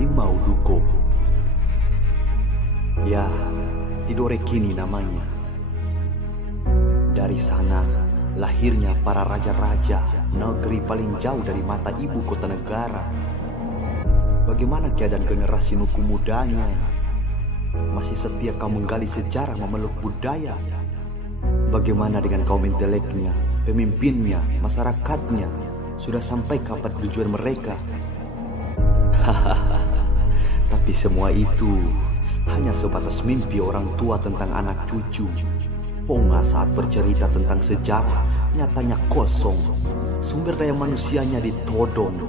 Limau Duko. Ya, Tidore kini namanya. Dari sana lahirnya para raja-raja negeri paling jauh dari mata ibu kota negara. Bagaimana keadaan generasi nuku mudanya? Masih setia kau menggali sejarah, memeluk budaya? Bagaimana dengan kaum inteleknya, pemimpinnya, masyarakatnya? Sudah sampai kapan tujuan mereka? Tapi semua itu hanya sebatas mimpi orang tua tentang anak cucu. Ponga saat bercerita tentang sejarah nyatanya kosong. Sumber daya manusianya ditodong.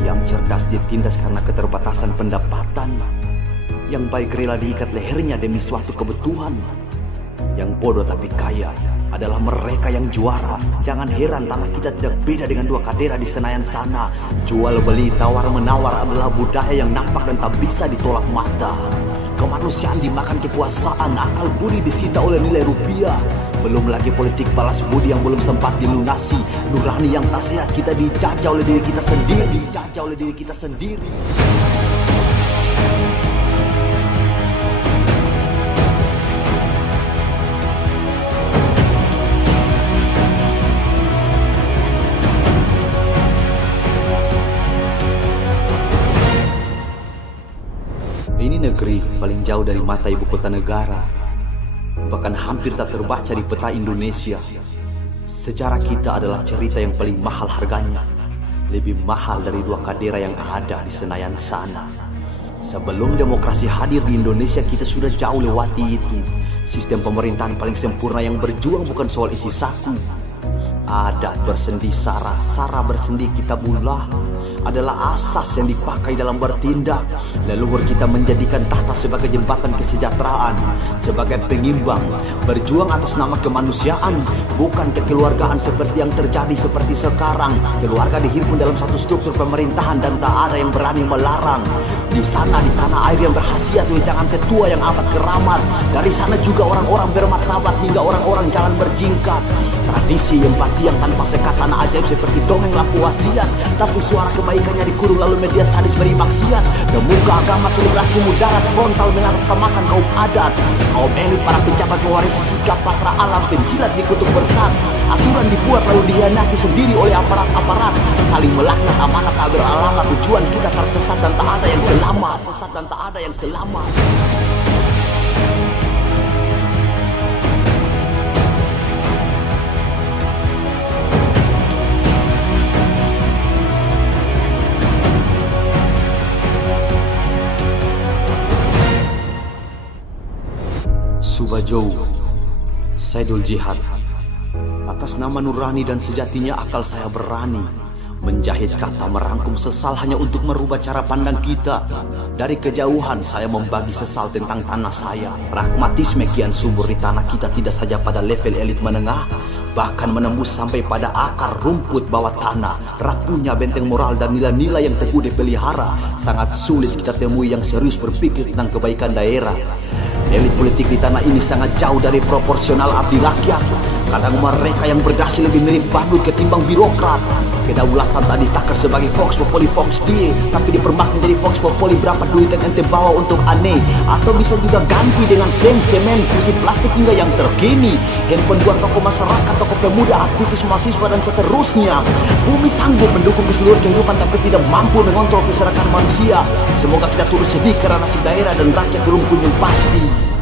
Yang cerdas ditindas karena keterbatasan pendapatan. Yang baik rela diikat lehernya demi suatu kebutuhan. Yang bodoh tapi kaya adalah mereka yang juara. Jangan heran tanah kita tidak beda dengan dua kadera di Senayan sana. Jual beli, tawar menawar adalah budaya yang nampak dan tak bisa ditolak mata. Kemanusiaan dimakan kekuasaan, akal budi disita oleh nilai rupiah. Belum lagi politik balas budi yang belum sempat dilunasi. Nurani yang tak sehat kita dijajah oleh diri kita sendiri. Ini negeri paling jauh dari mata ibu kota negara. Bahkan hampir tak terbaca di peta Indonesia. Sejarah kita adalah cerita yang paling mahal harganya. Lebih mahal dari dua kadera yang ada di Senayan sana. Sebelum demokrasi hadir di Indonesia, kita sudah jauh lewati itu. Sistem pemerintahan paling sempurna yang berjuang bukan soal isi saku. Adat bersendi sara, sara bersendi kitabullah adalah asas yang dipakai dalam bertindak. Leluhur kita menjadikan tahta sebagai jembatan kesejahteraan, sebagai pengimbang, berjuang atas nama kemanusiaan, bukan kekeluargaan seperti yang terjadi seperti sekarang. Keluarga dihimpun dalam satu struktur pemerintahan dan tak ada yang berani melarang. Di sana, di tanah air yang berkhasiat, jangan tetua yang abad keramat. Dari sana juga orang-orang bermartabat hingga orang-orang jalan berjingkat. Tradisi empati yang tanpa sekat tanah ajaib seperti dongeng lampu wasiat, tapi suara kebaikannya dikurung lalu media sadis beri maksiat. Pemuka agama selebrasi mudarat frontal mengatasnamakan kaum adat. Kaum elit para pejabat mewarisi sikap patra alam, penjilat dikutuk bersat. Aturan dibuat lalu dihianati sendiri oleh aparat-aparat. Saling melaknat amanat tak beralamat. Tujuan kita tersesat dan tak ada yang selamat. Subajou, Saidul Jihad. Atas nama nurani dan sejatinya akal saya berani menjahit kata, merangkum sesal hanya untuk merubah cara pandang kita. Dari kejauhan saya membagi sesal tentang tanah saya. Pragmatisme kian subur di tanah kita, tidak saja pada level elit menengah, bahkan menembus sampai pada akar rumput bawah tanah. Rapuhnya benteng moral dan nilai-nilai yang teguh dipelihara. Sangat sulit kita temui yang serius berpikir tentang kebaikan daerah. Elit politik di tanah ini sangat jauh dari proporsional abdi rakyat. Kadang mereka yang berdasi lebih mirip badut ketimbang birokrat. Kedaulatan tak ditakar sebagai Vox Populi Vox Die, tapi dipermak menjadi Vox Populi berapa duit yang ente bawa untuk aneh. Atau bisa juga ganti dengan semen, kursi plastik hingga yang terkini, handphone buat toko masyarakat, toko pemuda, aktivis mahasiswa dan seterusnya. Bumi sanggup mendukung keseluruhan kehidupan tapi tidak mampu mengontrol keserakan manusia. Semoga kita turut sedih karena nasib daerah dan rakyat belum kunjung pasti.